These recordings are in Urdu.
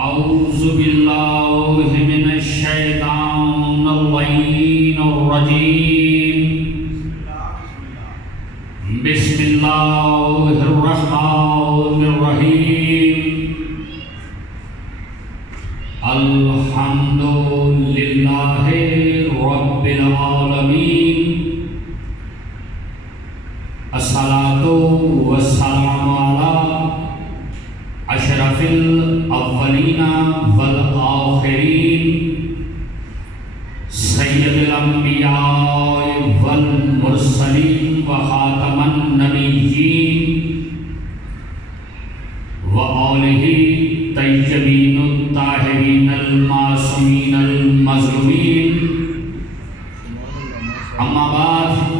اعوذ باللہ من الشیطان اللعین الرجیم بسم اللہ الرحمن الرحیم الحمد للہ رب العالمین الصلاۃ والسلام علی اشرف الاولین والآخرین سید الانبیاء والمرسلین وخاتم النبیین وآلہ طیبین الطاہرین المعصومین المظلومین اما بعد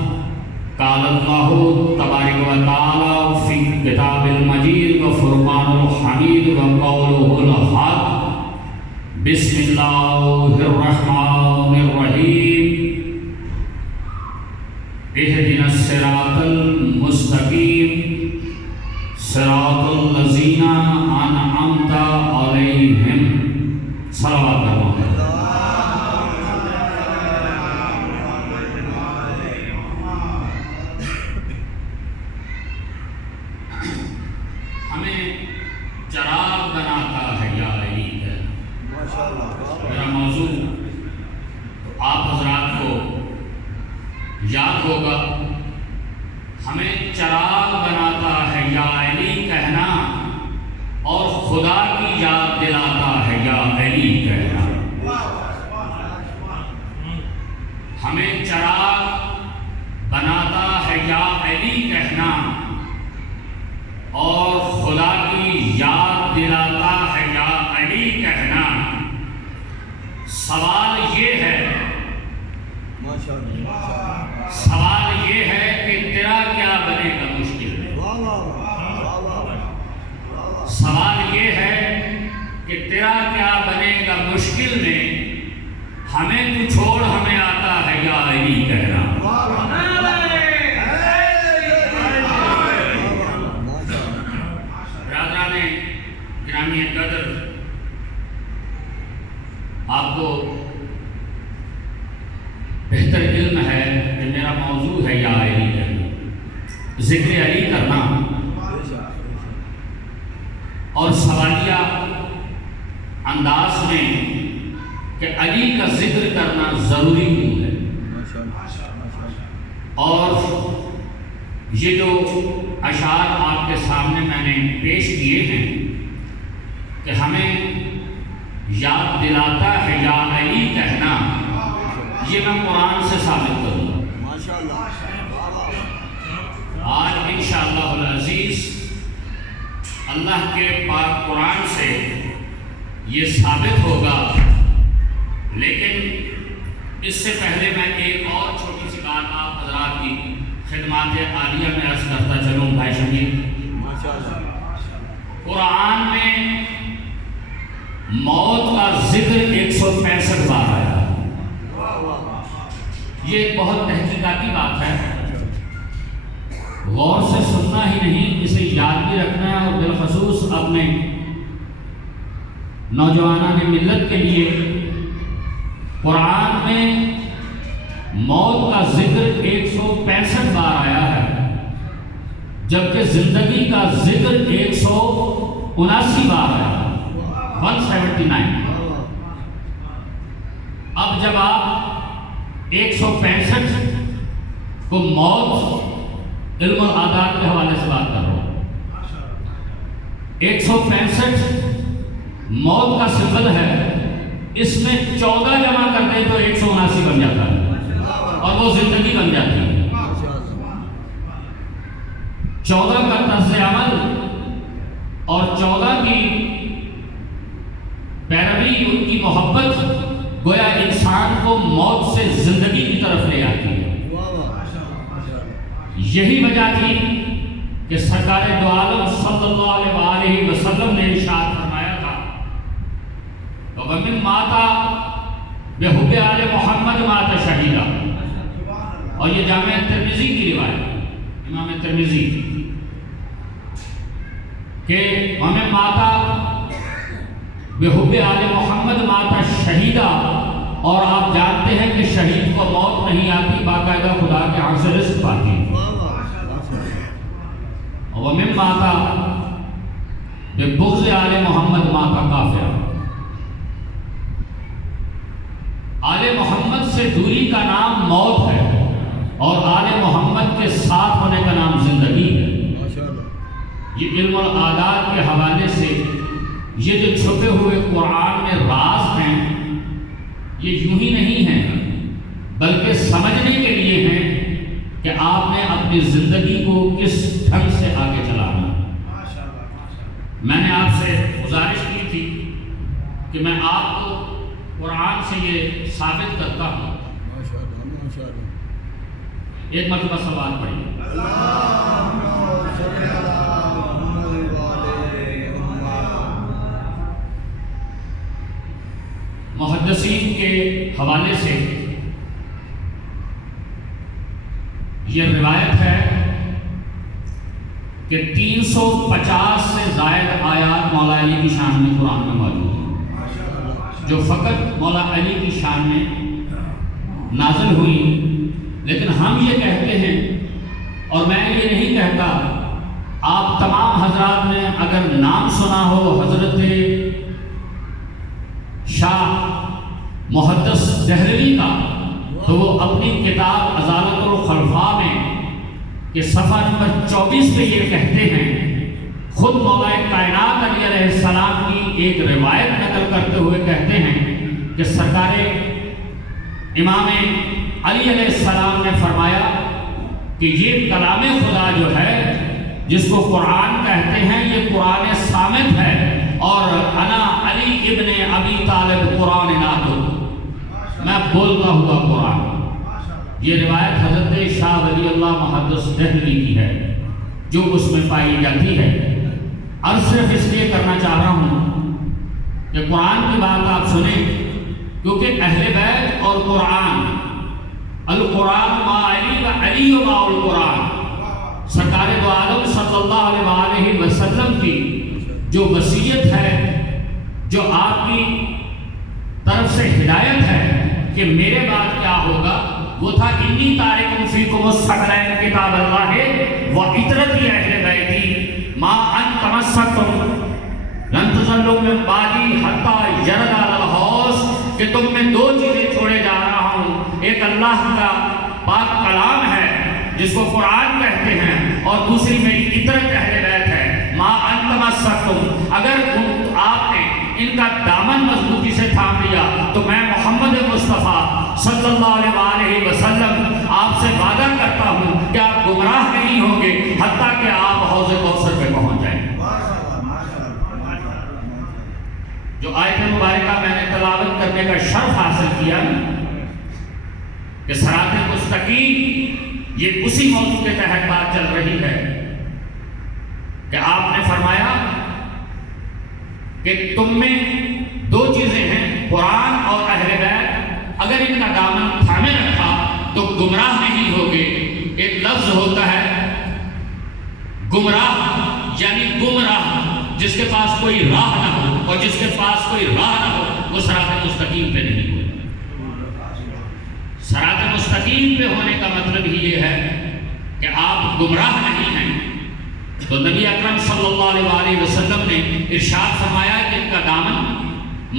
قال اللہ تبارک و تعالی فی کتاب المجید و فرقان الحمید و قولہ الحق بسم اللہ الرحمن الرحیم اہدنا الصراط المستقیم صراط الذین انعمت علیہم صلوات اللہ چراغ بناتا ہے یا علی ہے میرا موضوع تو آپ حضرات کو یاد ہوگا ہمیں چراغ بناتا ہے یا علی کہنا اور خدا کی یاد دلاتا ہے یا علی کہنا ہمیں چراغ بناتا ہے یا علی کہنا اور خدا کی یاد دلاتا ہے یا علی کہنا سوال یہ ہے کہ تیرا کیا بنے گا مشکل میں سوال یہ ہے کہ تیرا کیا بنے گا مشکل میں ہمیں تو چھوڑ ہمیں آتا ہے یا علی کہنا گرامی قدر آپ کو بہتر علم ہے کہ میرا موضوع ہے یا علی کہنا ذکر علی کرنا اور سوالیہ انداز میں کہ علی کا ذکر کرنا ضروری کیوں ہے اور یہ جو اشعار آپ کے سامنے میں نے پیش کیے ہیں کہ ہمیں یاد دلاتا ہے یا علی کہنا یہ میں قرآن سے ثابت کروں آج انشاءاللہ العزیز اللہ کے پاک قرآن سے یہ ثابت ہوگا لیکن اس سے پہلے میں ایک اور چھوٹی سی بات آپ حضرات کی خدمات عالیہ میں عرض کرتا چلوں بھائی شمیر قرآن میں موت کا ذکر 165 بار آیا یہ ایک بہت تحقیقاتی بات ہے غور سے سننا ہی نہیں اسے یاد بھی رکھنا ہے اور بالخصوص اپنے نوجوانان ملت کے لیے قرآن میں موت کا ذکر 165 بار آیا ہے جبکہ زندگی کا ذکر 179 بار ہے 179 اب جب آپ 165 کو موت علم العادات کے حوالے سے بات کر رہا ہوں 165 موت کا سمبل ہے اس میں 14 جمع کر دیں تو 179 بن جاتا ہے اور وہ زندگی بن جاتی ہے 14 کا طرز عمل اور 14 کی پیروی ان کی محبت گویا انسان کو موت سے زندگی کی طرف لے آتی ہے یہی وجہ تھی کہ سرکار دو عالم صلی اللہ علیہ وسلم نے ارشاد فرمایا تھا وَمِن مَاتَ بِحُبِّ آلِ مُحَمَّدٍ مَاتَ شَهِيدًا اور یہ جامع ترمذی کی روایت امام ترمذی کہ وَمِن مَاتَ بحب آل محمد ماتا شہیدہ، اور آپ جانتے ہیں کہ شہید کو موت نہیں آتی، باقاعدہ خدا کے ہاں سے رزق پاتی ہے۔ ومن ماتا ببغض آل محمد ماتا کافر، آل محمد سے دوری کا نام موت ہے، اور آل محمد کے ساتھ ہونے کا نام زندگی ہے۔ یہ علم العادات کے حوالے سے یہ جو چھپے ہوئے قرآن میں راز ہیں، یہ یوں ہی نہیں ہیں، بلکہ سمجھنے کے لیے ہیں کہ آپ نے اپنی زندگی کو کس ڈھنگ سے آگے چلانا۔ میں نے آپ سے گزارش کی تھی کہ میں آپ کو قرآن سے یہ ثابت کرتا ہوں۔ ایک مرتبہ سوال پڑھیے۔ محدثین کے حوالے سے یہ روایت ہے کہ 350 سے زائد آیات مولا علی کی شان میں قرآن میں موجود ہیں، جو فقط مولا علی کی شان میں نازل ہوئی۔ لیکن ہم یہ کہتے ہیں، اور میں یہ نہیں کہتا، آپ تمام حضرات نے اگر نام سنا ہو حضرت شاہ محدث دہلوی کا، تو وہ اپنی کتاب ازالۃ الخلفاء میں کہ صفحہ نمبر 24 پہ یہ کہتے ہیں، خود مولا کائنات علی علیہ السلام کی ایک روایت نقل کرتے ہوئے کہتے ہیں کہ سرکار امام علی علیہ السلام نے فرمایا کہ یہ کلام خدا جو ہے، جس کو قرآن کہتے ہیں، یہ قرآن صامت ہے، اور انا علی ابن ابی طالب قرآن ناطق، میں بولتا ہوا قرآن۔ یہ روایت حضرت شاہ ولی اللہ محدث دہلوی کی ہے جو اس میں پائی جاتی ہے۔ اور صرف اس لیے کرنا چاہ رہا ہوں کہ قرآن کی بات آپ سنیں، کیونکہ اہل بیت اور قرآن، القرآن ما علی و علی و ما القرآن، سرکار دو عالم صلی اللہ علیہ وآلہ وسلم کی جو وصیت ہے، جو آپ کی طرف سے ہدایت ہے کہ میرے بعد کیا ہوگا، وہ تھا انی تارک فیکم الثقلین کتاب اللہ و عطرتی اہل بیتی ما ان تمسکتم لن تضلوا من بعدی حتی یرد علی الحوض، کہ تم میں دو چیزیں چھوڑے جا رہا ہوں، ایک اللہ کا پاک کلام ہے جس کو قرآن کہتے ہیں، اور دوسری میری عطرت اہل بیت ہے، ما ان تمسکتم، اگر آپ نے ان کا دامن مضبوطی سے تھام لیا تو میں محمد مصطفیٰ صلی اللہ علیہ وآلہ وسلم آپ سے وعدہ کرتا ہوں کہ آپ گمراہ نہیں ہوں گے حتیٰ کہ آپ حوض کوثر پہ پہنچ جائیں۔ جو آیت مبارکہ میں نے تلاوت کرنے کا شرف حاصل کیا کہ صراط مستقیم، یہ اسی موضوع کے تحت بات چل رہی ہے کہ آپ نے فرمایا کہ تم میں دو چیزیں ہیں، قرآن اور اہل بیت، اگر ان کا دامن تھامے رکھا تو گمراہ نہیں ہوگے۔ ایک لفظ ہوتا ہے گمراہ، یعنی گمراہ جس کے پاس کوئی راہ نہ ہو، اور جس کے پاس کوئی راہ نہ ہو وہ صراط مستقیم پہ نہیں ہوگا۔ صراط مستقیم پہ ہونے کا مطلب ہی یہ ہے کہ آپ گمراہ نہیں ہیں۔ تو نبی اکرم صلی اللہ علیہ وآلہ وسلم نے ارشاد فرمایا کہ ان کا دامن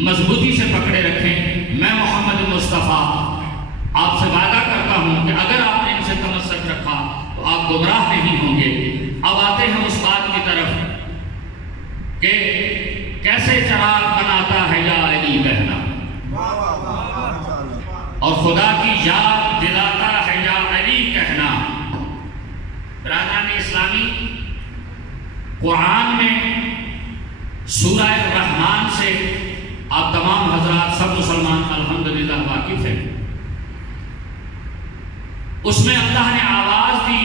مضبوطی سے پکڑے رکھیں۔ میں محمد مصطفیٰ آپ سے وعدہ کرتا ہوں کہ اگر آپ نے ان سے تمسک رکھا تو آپ گمراہ نہیں ہوں گے۔ اب آتے ہیں اس بات کی طرف کہ کیسے چراغ بناتا ہے یا علی کہنا، اور خدا کی یاد دلاتا ہے یا علی کہنا۔ برادران اسلامی، قرآن میں سورہ الرحمن سے آپ تمام حضرات سب مسلمان الحمدللہ واقف ہیں۔ اس میں اللہ نے آواز دی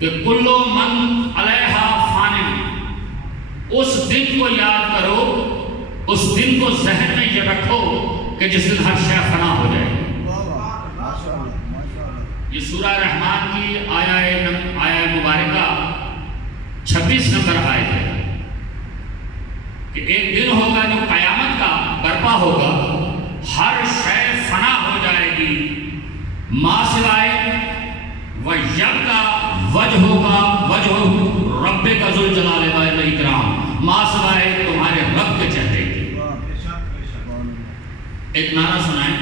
کہ کل من علیہا فان، اس دن کو یاد کرو، اس دن کو ذہن میں یہ رکھو کہ جس دن ہر شے فنا ہو جائے۔ یہ سورہ رحمان کی آیہ مبارکہ 26 نمبر آیت ہے کہ ایک دن ہوگا جو ایک نعرہ سنائیں.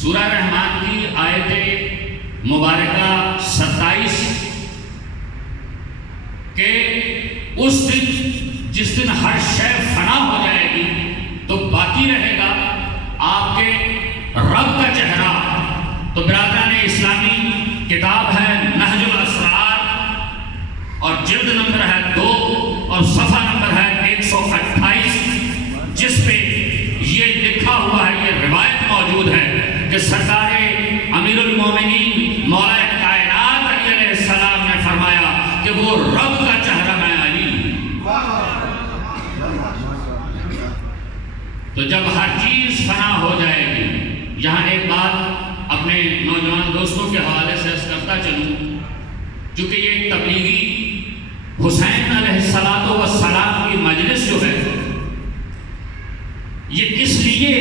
سورہ رحمان کی آیت مبارکہ 27 کہ اس دن جس دن ہر شے فنا ہو جائے گی تو باقی رہے گا آپ کے رب کا چہرہ. تو برادران اسلامی کتاب ہے نہج الاسرار اور جلد نمبر ہے 2 اور صفحہ نمبر ہے 128 جس پہ یہ لکھا ہوا ہے, یہ روایت موجود ہے کہ سرکار امیر المومنین مولا کائنات علی علیہ السلام نے فرمایا کہ وہ رب کا چہرہ میں علی. تو جب ہر چیز فنا ہو جائے گی, یہاں ایک بات اپنے نوجوان دوستوں کے حوالے سے عرض کرتا چلوں, چونکہ یہ ایک تبلیغی حسین علیہ السلام کی مجلس جو ہے یہ اس لیے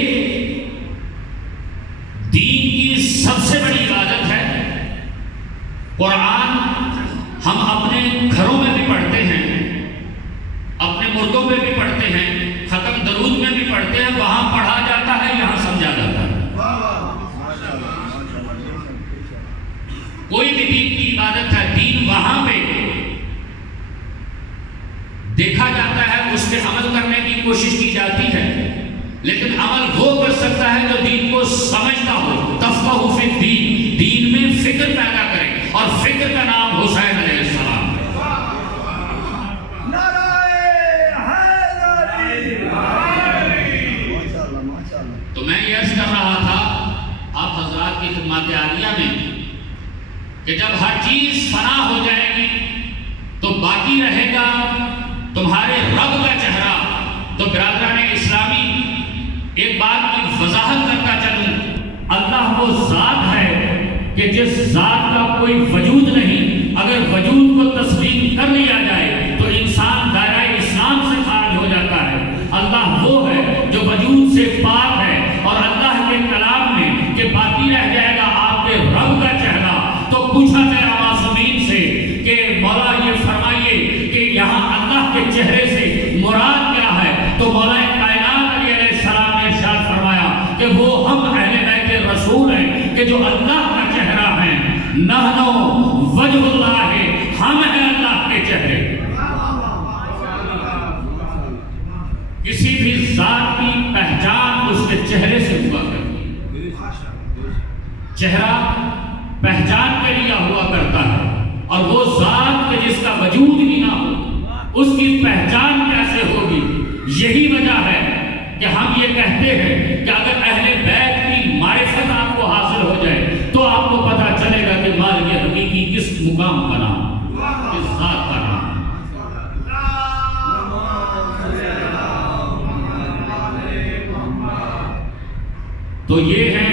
دین کی سب سے بڑی عبادت ہے. قرآن ہم اپنے گھروں میں بھی پڑھتے ہیں, اپنے مردوں میں بھی پڑھتے ہیں, ختم درود میں بھی پڑھتے ہیں, وہاں پڑھا جاتا ہے, یہاں سمجھا جاتا ہے. کوئی بھی دین کی عبادت ہے, دین وہاں پہ دیکھا جاتا ہے, اس پہ عمل کرنے کی کوشش کی جاتی ہے, لیکن عمل وہ کر سکتا ہے جو دین کو سمجھتا ہو. تفقہوا فی الدین, دین میں فکر پیدا کرے, اور فکر کا نام حسین علیہ السلام. تو میں یہ عرض کر رہا تھا آپ حضرات کی خدمات عالیہ میں کہ جب ہر چیز فنا ہو جائے گی تو باقی رہے گا تمہارے رب کا چہرہ. تو برادران اسلامی ایک بات کی وضاحت کرتا چلوں, اللہ وہ ذات ہے کہ جس ذات کا کوئی وجود نہیں, اگر وجود کو تسلیم کر لیا جائے تو انسان دائرہ اسلام سے خارج ہو جاتا ہے. اللہ وہ ہے جو وجود سے پاک ہے, اور اللہ کے کلام میں کہ باقی رہ جائے گا آپ کے رب کا چہرہ. تو پوچھا جائے معصومین سے کہ مولا یہ فرمائیے کہ یہاں اللہ کے چہرے سے مراد کیا ہے, تو مولا کائنات علی علیہ السلام نے ارشاد فرمایا کہ وہ ہم اہل بیت رسول ہیں کہ جو اللہ کا چہرہ ہیں. نحنو وجہ اللہ ہے, ہم ہیں اللہ کے چہرے. کسی بھی ذات کی پہچان اس کے چہرے سے ہوا کرتی ہے. چہرہ پہچان کے لیے ہوا کرتا ہے, اور وہ ذات کے جس کا وجود ہی نہ ہو اس کی پہچان کیسے ہوگی. یہی وجہ ہے کہ ہم یہ کہتے ہیں کہ اگر اہل بیت کی معرفت آپ کو حاصل ہو جائے تو آپ کو پتہ چلے گا کہ مالک حقیقی کس مقام کا نام, کس ذات کا نام. تو یہ ہے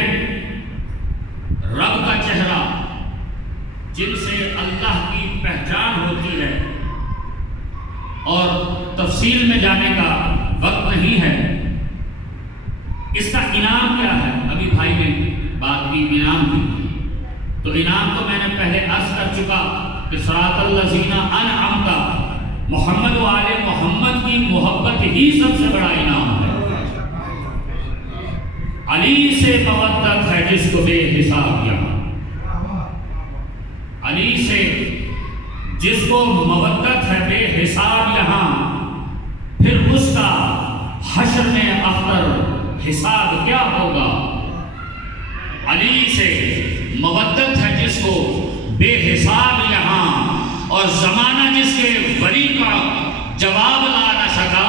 رب کا چہرہ جن سے اللہ کی پہچان ہوتی ہے, اور تفصیل میں جانے کا وقت نہیں ہے. اس کا انعام کیا ہے, ابھی بھائی نے بات کی انعام کی, تو انعام تو میں نے پہلے عرض کر چکا کہ صراط الذین انعمت, محمد و آل محمد کی محبت ہی سب سے بڑا انعام ہے. علی سے مودت ہے جس کو بے حساب یہاں, علی سے جس کو مودت ہے بے حساب یہاں, پھر اس کا حشر میں اختر حساب کیا ہوگا. علی سے مودت ہے جس کو بے حساب یہاں, اور زمانہ جس کے ولی کا جواب لا نہ سکا,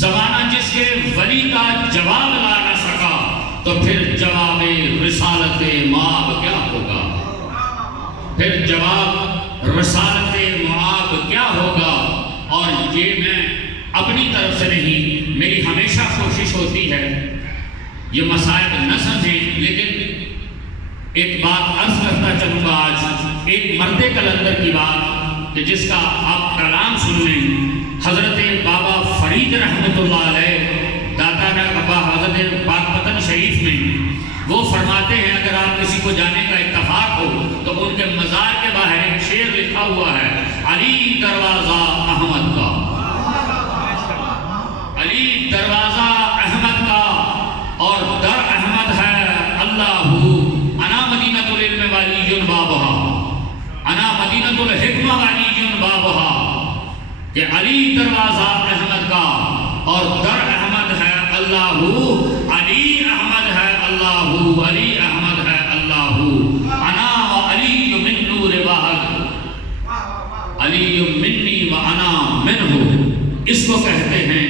زمانہ جس کے ولی کا جواب لا نہ سکا, تو پھر جواب رسالت معاب کیا ہوگا. پھر جواب رسالت معاب کیا ہوگا. اور یہ میں اپنی طرف سے نہیں, میری ہمیشہ کوشش ہوتی ہے یہ مسائل نہ سمجھیں, لیکن ایک بات عرض کرتا چلوں گا آج, ایک مرد کلندر کی بات کہ جس کا آپ کلام سن لیں. حضرت بابا فرید رحمت اللہ علیہ داتا بابا حضرت پاک پتن شریف میں وہ فرماتے ہیں اگر آپ کسی کو جانے کا اتفاق ہو تو ان کے مزار کے باہر ایک شعر لکھا ہوا ہے, علی دروازہ احمد کا. دروازہ احمد کا اور در احمد ہے اللہ، انا مدینۃ العلم والی بابہا، انا مدینۃ الحکمہ والی بابہا، کہ علی دروازہ احمد کا اور در احمد ہے اللہ، علی احمد ہے اللہ، علی احمد ہے اللہ، انا و علی من نور واحد، علی منی و انا منہ۔ اس کو کہتے ہیں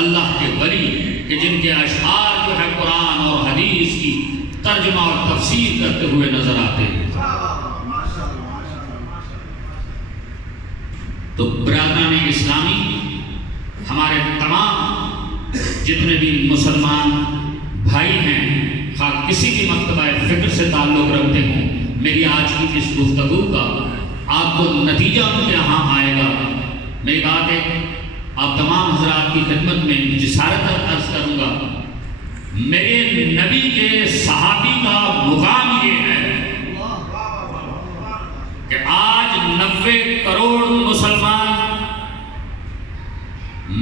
اللہ کے ولی کہ جن کے اشعار جو ہے قرآن اور حدیث کی ترجمہ اور تفسیر کرتے ہوئے نظر آتے ہیں۔ تو برادران اسلامی، ہمارے تمام جتنے بھی مسلمان بھائی ہیں، خواہ کسی بھی مکتبہ فکر سے تعلق رکھتے ہوں، میری آج کی اس گفتگو کا آپ کو نتیجہ ان کے یہاں آئے گا۔ میری بات ہے، آپ تمام حضرات کی خدمت میں جسارت عرض کروں گا، میرے نبی کے صحابی کا مقام یہ ہے کہ آج 90 کروڑ مسلمان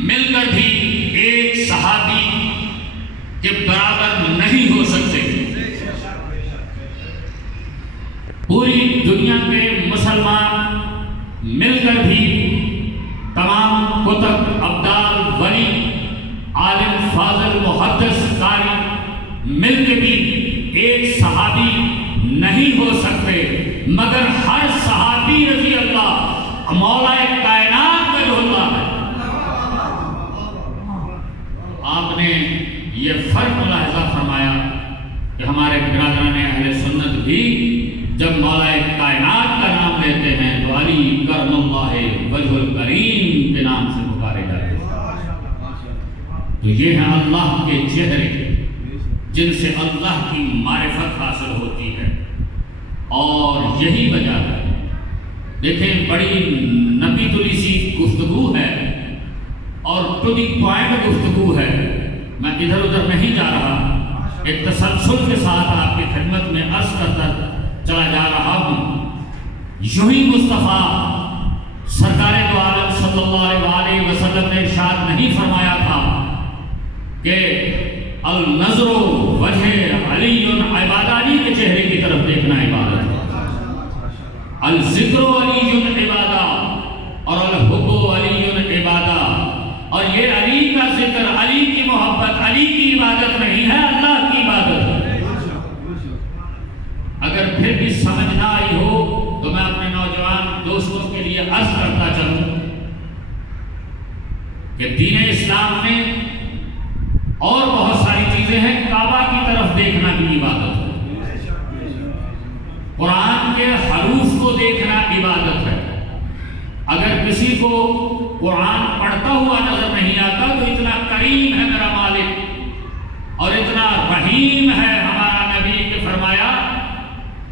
مل کر بھی ایک صحابی کے برابر نہیں ہو سکتے۔ پوری دنیا کے مسلمان مل کر بھی تمام کتب، ابدال، ولی، عالم، فاضل، محدث، قاری مل کے بھی ایک صحابی نہیں ہو سکتے، مگر ہر صحابی رضی اللہ مولا کائنات کا جو اللہ ہے۔ آپ نے یہ فرق ملاحظہ فرمایا کہ ہمارے برادران اہل سنت بھی جب مولا کائنات کا نام لیتے ہیں تو علی کرم اللہ وجہ الکریم کے نام سے پکارے جاتے ہیں۔ تو یہ ہیں اللہ کے چہرے جن سے اللہ کی معرفت حاصل ہوتی ہے، اور یہی وجہ ہے۔ دیکھیں، بڑی نپی تلی سی گفتگو ہے اور ٹو دی پوائنٹ گفتگو ہے، میں ادھر ادھر نہیں جا رہا، ایک تسلسل کے ساتھ آپ کی خدمت میں عرض کرتا چلا جا رہا ہوں۔ یوں ہی مصطفیٰ سرکار دو عالم صلی اللہ علیہ وسلم نے ارشاد نہیں فرمایا تھا کہ النظر وجہ علی عبادہ، علی کے چہرے کی طرف دیکھنا عبادت ہے، الذکر علی عبادہ اور الحب علی عبادہ، اور یہ علی کا ذکر، علی کی محبت، علی کی عبادت نہیں ہے، اللہ کی عبادت ہے۔ اگر پھر بھی سمجھ نہ آئی ہو تو میں اپنے نوجوان دوستوں کے لیے عرض کرتا چلوں کہ دین اسلام میں اور بہت ساری چیزیں ہیں، کعبہ کی طرف دیکھنا بھی عبادت ہے، قرآن کے حروف کو دیکھنا عبادت ہے۔ اگر کسی کو قرآن پڑھتا ہوا نظر نہیں آتا تو اتنا کریم ہے میرا مالک اور اتنا رحیم ہے ہمارا نبی کہ فرمایا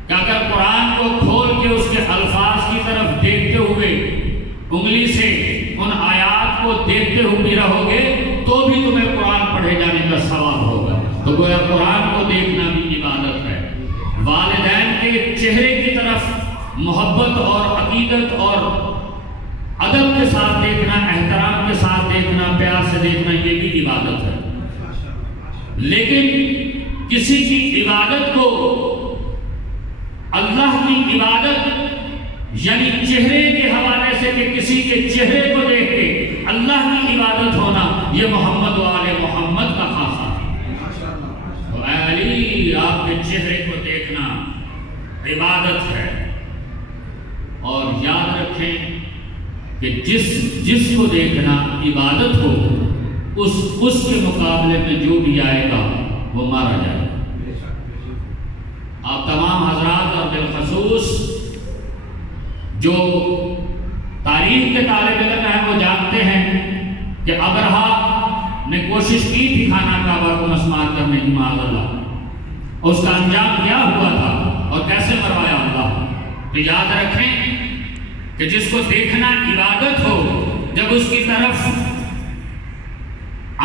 کہ اگر قرآن کو کھول کے اس کے الفاظ کی طرف دیکھتے ہوئے انگلی سے ان آیات کو دیکھتے ہوئے رہو گے تو بھی تمہیں قرآن پڑھے جانے کا ثواب ہوگا۔ تو گویا قرآن کو دیکھنا بھی عبادت ہے۔ والدین کے چہرے کی طرف محبت اور عقیدت اور ادب کے ساتھ دیکھنا، احترام کے ساتھ دیکھنا، پیار سے دیکھنا، یہ بھی عبادت ہے۔ لیکن کسی کی عبادت کو اللہ کی عبادت یعنی چہرے کے حوالے سے کہ کسی کے چہرے کو دیکھ کے اللہ کی عبادت ہونا، یہ محمد و آل محمد کا خاصہ ہے۔ تو اے علی، آپ کے چہرے کو دیکھنا عبادت ہے، اور یاد رکھیں کہ جس کو دیکھنا عبادت ہو اس کے مقابلے میں جو بھی آئے گا وہ مارا جائے گا۔ آپ تمام حضرات اور بالخصوص جو تاریخ کے طالب علم ہیں وہ جانتے ہیں کہ ابرہا نے کوشش کی تھی خانہ کعبہ کو مسمار کرنے کی، معاذ اللہ، اور اس کا انجام کیا ہوا تھا اور کیسے مروایا اللہ۔ تو یاد رکھیں کہ جس کو دیکھنا عبادت ہو، جب اس کی طرف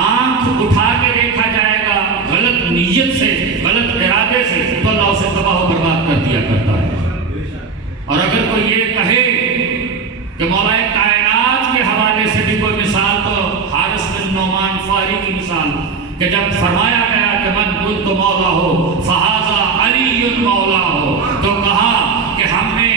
آنکھ اٹھا کے دیکھا جائے گا غلط نیت سے، غلط ارادے سے، تو اللہ اسے تباہ و برباد کر دیا کرتا ہے۔ اور اگر کوئی یہ کہے کہ مولا کائنات کے حوالے سے بھی کوئی مثال، تو حارث بن نعمان فہری کی کہ جب فرمایا گیا کہ من کنت مولا ہو فہذا علی مولا ہو، تو کہا کہ ہم نے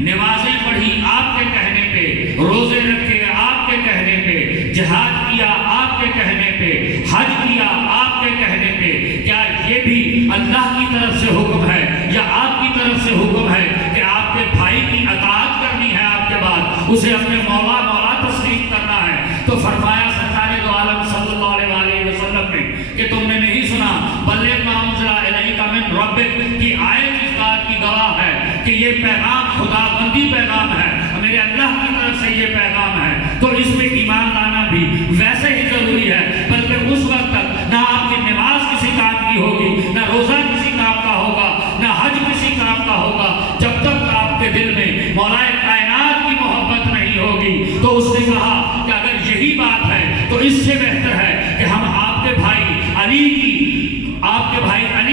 نمازیں پڑھی آپ کے کہنے پہ، روزے رکھے آپ کے کہنے پہ، جہاد کیا آپ کے کہنے پہ، حج کیا آپ کے کہنے پہ، کیا یہ بھی اللہ کی طرف سے حکم ہے یا آپ کی طرف سے حکم ہے کہ آپ کے بھائی کی اطاعت کرنی ہے، آپ کے بعد اسے اپنے مولا تسلیم کرنا ہے؟ تو فرمایا سرکار دو عالم صلی اللہ علیہ وسلم نے کہ تم نے نہیں سنا بلغ ما انزل الیک من ربک کی آیت اس بات کی گواہ ہے کہ یہ پیغام خدا بندی پیغام ہے، میرے اللہ کی طرف سے یہ پیغام ہے، تو اس میں ایمان لانا بھی ویسے ہی ضروری ہے، بلکہ اس وقت تک نہ آپ کی نماز کسی کام کی ہوگی، نہ روزہ کسی کام کا ہوگا، نہ حج کسی کام کا ہوگا، جب تک آپ کے دل میں مولا کائنات کی محبت نہیں ہوگی۔ تو اس نے کہا کہ اگر یہی بات ہے تو اس سے بہتر ہے کہ ہم آپ کے بھائی علی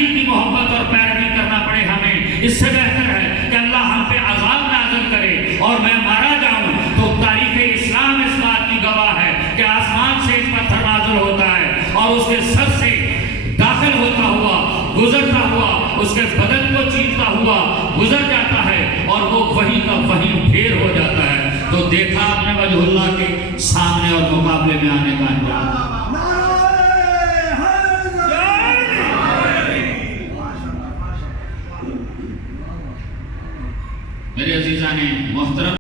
کی محبت اور پیروی کرنا پڑے ہمیں، اس سے بہتر ہے کہ اللہ ہم پہ عذاب نازل کرے اور میں مارا جاؤں۔ تو تاریخ اسلام اس بات کی گواہ ہے کہ آسمان سے ایک پتھر نازل ہوتا ہے اور اس کے سر سے داخل ہوتا ہوا، گزرتا ہوا، اس کے بدن کو چیرتا ہوا گزر جاتا ہے اور وہ وہیں کا وہیں ڈھیر ہو جاتا ہے۔ تو دیکھا آپ نے وجہ اللہ کے سامنے اور مقابلے میں آنے کا انجام۔ میرے عزیزان محترم